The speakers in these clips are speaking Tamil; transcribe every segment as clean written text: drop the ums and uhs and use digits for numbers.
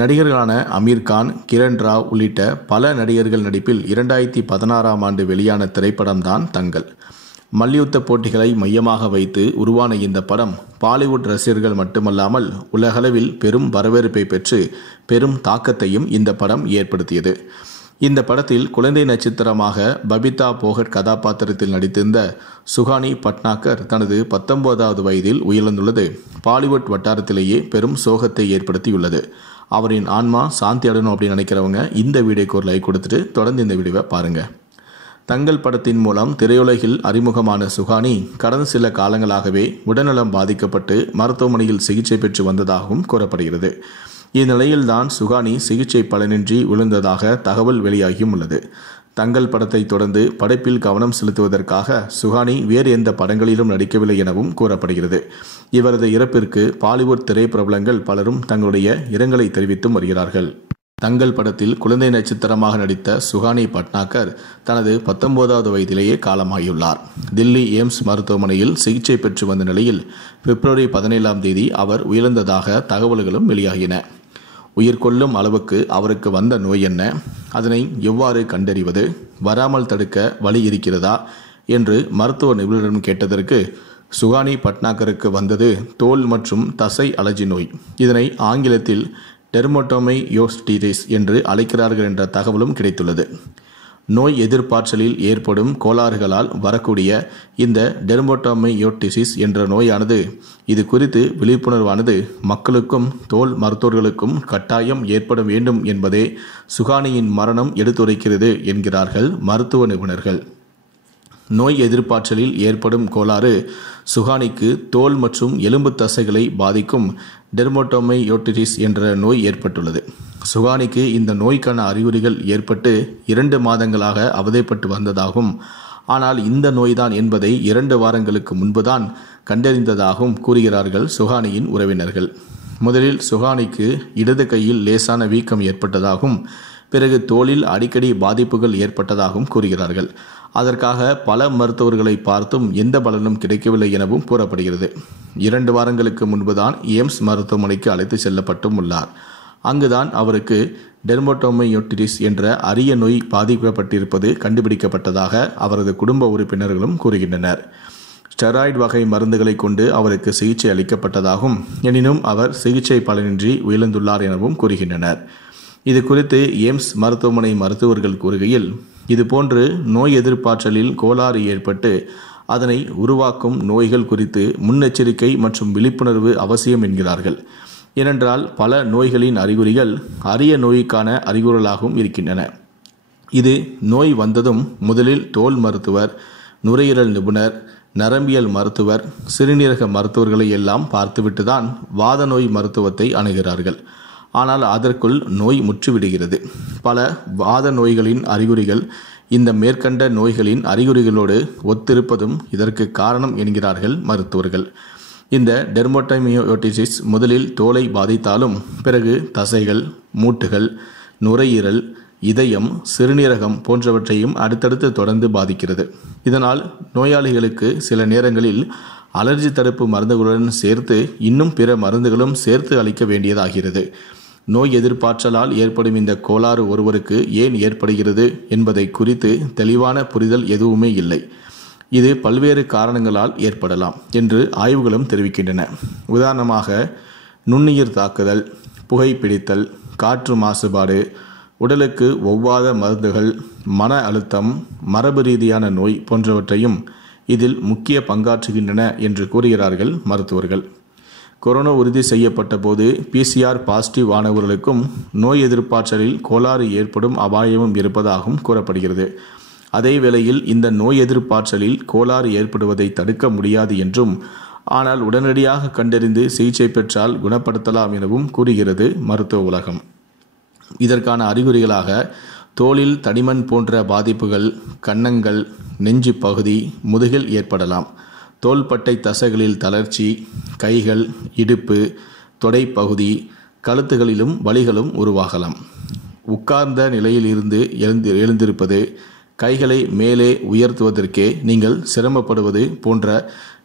நடிகர்களான அமீர் கான், கிரண் ராவ் உள்ளிட்ட பல நடிகர்கள் நடிப்பில் 2016ஆம் ஆண்டு வெளியான திரைப்படம்தான் தங்கல். மல்யுத்த போட்டிகளை மையமாக வைத்து உருவான இந்த படம் பாலிவுட் ரசிகர்கள் மட்டுமல்லாமல் உலகளவில் பெரும் வரவேற்பை பெற்று பெரும் தாக்கத்தையும் இந்த படம் ஏற்படுத்தியது. இந்த படத்தில் குழந்தை நட்சத்திரமாக பபிதா போகட் கதாபாத்திரத்தில் நடித்திருந்த சுஹானி பட்னாகர் தனது 19வது வயதில் உயிரிழந்துள்ளது பாலிவுட் வட்டாரத்திலேயே பெரும் சோகத்தை ஏற்படுத்தியுள்ளது. அவரின் ஆன்மா சாந்தி அடையணும் அப்படின்னு நினைக்கிறவங்க இந்த வீடியோக்கு ஒரு லைக் கொடுத்துட்டு தொடர்ந்து இந்த வீடியோவை பாருங்க. தங்கல் படத்தின் மூலம் திரையுலகில் அறிமுகமான சுஹானி கடந்த சில காலங்களாகவே உடல்நலம் பாதிக்கப்பட்டு மருத்துவமனையில் சிகிச்சை பெற்று வந்ததாகவும் கூறப்படுகிறது. இந்நிலையில்தான் சுஹானி சிகிச்சை பலனின்றி விழுந்ததாக தகவல் வெளியாகியும் உள்ளது. தங்கல் படத்தை தொடர்ந்து படைப்பில் கவனம் செலுத்துவதற்காக சுஹானி வேறு எந்த படங்களிலும் நடிக்கவில்லை எனவும் கூறப்படுகிறது. இவரது இறப்பிற்கு பாலிவுட் திரைப்பிரபலங்கள் பலரும் தங்களுடைய இரங்கலை தெரிவித்தும் வருகிறார்கள். தங்கல் படத்தில் குழந்தை நட்சத்திரமாக நடித்த சுஹானி பட்னாகர் தனது 19வது வயதிலேயே காலமாகியுள்ளார். தில்லி எய்ம்ஸ் மருத்துவமனையில் சிகிச்சை பெற்று வந்த நிலையில் பிப்ரவரி 17ஆம் தேதி அவர் உயிரிழந்ததாக தகவல்களும் வெளியாகின. உயிர் கொள்ளும் அளவுக்கு அவருக்கு வந்த நோய் என்ன, அதனை எவ்வாறு கண்டறிவது, வராமல் தடுக்க வழி இருக்கிறதா என்று மருத்துவ நிபுணரிடம் கேட்டதற்கு சுஹானி பட்னாகருக்கு வந்தது தோல் மற்றும் தசை அலர்ஜி நோய். இதனை ஆங்கிலத்தில் டெர்மோட்டோமையோசிட்டிஸ் என்று அழைக்கிறார்கள் என்ற தகவலும் கிடைத்துள்ளது. நோய் எதிர்ப்பாற்றலில் ஏற்படும் கோளாறுகளால் வரக்கூடிய இந்த டெர்மோட்டோமையோசிட்டிஸ் என்ற நோயானது இது குறித்து விழிப்புணர்வானது மக்களுக்கும் தோல் மருத்துவர்களுக்கும் கட்டாயம் ஏற்பட வேண்டும் என்பதே சுஹானியின் மரணம் எடுத்துரைக்கிறது என்கிறார்கள் மருத்துவ நிபுணர்கள். நோய் எதிர்ப்பாற்றலில் ஏற்படும் கோளாறு சுஹானிக்கு தோல் மற்றும் எலும்பு தசைகளை பாதிக்கும் டெர்மோட்டோமையோசிட்டிஸ் என்ற நோய் ஏற்பட்டுள்ளது. சுஹானிக்கு இந்த நோய்க்கான அறிகுறிகள் ஏற்பட்டு 2 மாதங்களாக அவதைப்பட்டு வந்ததாகவும், ஆனால் இந்த நோய்தான் என்பதை 2 வாரங்களுக்கு முன்புதான் கண்டறிந்ததாகவும் கூறுகிறார்கள் சுஹானியின் உறவினர்கள். முதலில் சுஹானிக்கு இடது கையில் லேசான வீக்கம் ஏற்பட்டதாகவும், பிறகு தோலில் அடிக்கடி பாதிப்புகள் ஏற்பட்டதாகவும் கூறுகிறார்கள். அதற்காக பல மருத்துவர்களை பார்த்தும் எந்த பலனும் கிடைக்கவில்லை எனவும் கூறப்படுகிறது. 2 வாரங்களுக்கு முன்புதான் எய்ம்ஸ் மருத்துவமனைக்கு அழைத்து செல்லப்பட்டும் உள்ளார். அங்குதான் அவருக்கு டெர்மோட்டோமையோசிட்டிஸ் என்ற அரிய நோய் பாதிக்கப்பட்டிருப்பது கண்டுபிடிக்கப்பட்டதாக அவரது குடும்ப உறுப்பினர்களும் கூறுகின்றனர். ஸ்டெராய்டு வகை மருந்துகளை கொண்டு அவருக்கு சிகிச்சை அளிக்கப்பட்டதாகவும், எனினும் அவர் சிகிச்சை பலனின்றி உயிரிழந்துள்ளார் எனவும் கூறுகின்றனர். இது குறித்து எய்ம்ஸ் மருத்துவமனை மருத்துவர்கள் கூறுகையில், இதுபோன்று நோய் எதிர்ப்பாற்றலில் கோளாறு ஏற்பட்டு அதனை உருவாக்கும் நோய்கள் குறித்து முன்னெச்சரிக்கை மற்றும் விழிப்புணர்வு அவசியம் என்கிறார்கள். ஏனென்றால் பல நோய்களின் அறிகுறிகள் அரிய நோய்க்கான அறிகுறிகளாகவும் இருக்கின்றன. இது நோய் வந்ததும் முதலில் தோல் மருத்துவர், நுரையீரல் நிபுணர், நரம்பியல் மருத்துவர், சிறுநீரக மருத்துவர்களை எல்லாம் பார்த்துவிட்டுதான் வாத நோய் மருத்துவத்தை அணுகிறார்கள். ஆனால் அதற்குள் நோய் முற்றிவிடுகிறது. பல வாத நோய்களின் அறிகுறிகள் இந்த மேற்கண்ட நோய்களின் அறிகுறிகளோடு ஒத்திருப்பதும் இதற்கு காரணம் என்கிறார்கள் மருத்துவர்கள். இந்த டெர்மோட்டோமையோசிட்டிஸ் முதலில் தோலை பாதித்தாலும் பிறகு தசைகள், மூட்டுகள், நுரையீரல், இதயம், சிறுநீரகம் போன்றவற்றையும் அடுத்தடுத்து தொடர்ந்து பாதிக்கிறது. இதனால் நோயாளிகளுக்கு சில நேரங்களில் அலர்ஜி தடுப்பு மருந்துகளுடன் சேர்த்து இன்னும் பிற மருந்துகளும் சேர்த்து அளிக்க வேண்டியதாகிறது. நோய் எதிர்ப்பாற்றலால் ஏற்படும் இந்த கோளாறு ஒருவருக்கு ஏன் ஏற்படுகிறது என்பதை குறித்து தெளிவான புரிதல் எதுவுமே இல்லை. இது பல்வேறு காரணங்களால் ஏற்படலாம் என்று ஆய்வுகளும் தெரிவிக்கின்றன. உதாரணமாக நுண்ணுயிர் தாக்குதல், புகைப்பிடித்தல், காற்று மாசுபாடு, உடலுக்கு ஒவ்வாத மருந்துகள், மன அழுத்தம், மரபு ரீதியான நோய் போன்றவற்றையும் இதில் முக்கிய பங்காற்றுகின்றன என்று கூறுகிறார்கள் மருத்துவர்கள். கொரோனா உறுதி செய்யப்பட்ட போது PCR பாசிட்டிவ் ஆனவர்களுக்கும் நோய் எதிர்ப்பாற்றலில் கோளாறு ஏற்படும் அபாயமும் இருப்பதாகவும் கூறப்படுகிறது. அதே வேளையில் இந்த நோய் எதிர்ப்பாற்றலில் கோளாறு ஏற்படுவதை தடுக்க முடியாது என்றும், ஆனால் உடனடியாக கண்டறிந்து சிகிச்சை பெற்றால் குணப்படுத்தலாம் எனவும் கூறுகிறது மருத்துவ உலகம். இதற்கான அறிகுறிகளாக தோலில் தடிமன் போன்ற பாதிப்புகள், கன்னங்கள், நெஞ்சு பகுதி, முதுகில் ஏற்படலாம். தோள்பட்டை தசைகளில் தளர்ச்சி, கைகள், இடுப்பு, தொடைப்பகுதி, கழுத்துகளிலும் வலிகளும் உருவாகலாம். உட்கார்ந்த நிலையில் இருந்து எழுந்திருப்பது, கைகளை மேலே உயர்த்துவதற்கே நீங்கள் சிரமப்படுவது போன்ற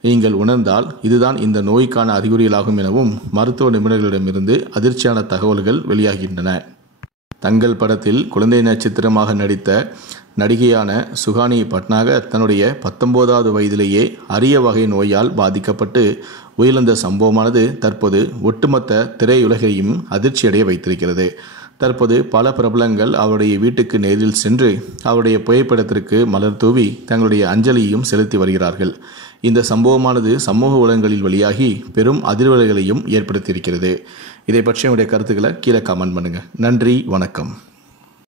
நீங்கள் உணர்ந்தால் இதுதான் இந்த நோய்க்கான அறிகுறிகளாகும் எனவும் மருத்துவ நிபுணர்களிடமிருந்து அதிர்ச்சியான தகவல்கள் வெளியாகின்றன. தங்கல் படத்தில் குழந்தை நட்சத்திரமாக நடித்த நடிகையான சுஹானி பட்நாகர் தன்னுடைய 19வது வயதிலேயே அரிய வகை நோயால் பாதிக்கப்பட்டு உயிரிழந்த சம்பவமானது தற்போது ஒட்டுமொத்த திரையுலகையும் அதிர்ச்சியடைய வைத்திருக்கிறது. தற்போது பல பிரபலங்கள் அவருடைய வீட்டுக்கு நேரில் சென்று அவருடைய புகைப்படத்திற்கு மலர் தூவி தங்களுடைய அஞ்சலியையும் செலுத்தி வருகிறார்கள். இந்த சம்பவமானது சமூக ஊடகங்களில் வெளியாகி பெரும் அதிர்வலைகளையும் ஏற்படுத்தியிருக்கிறது. இதை பற்றி உங்களுடைய கருத்துக்களை கீழே கமெண்ட் பண்ணுங்க. நன்றி, வணக்கம்.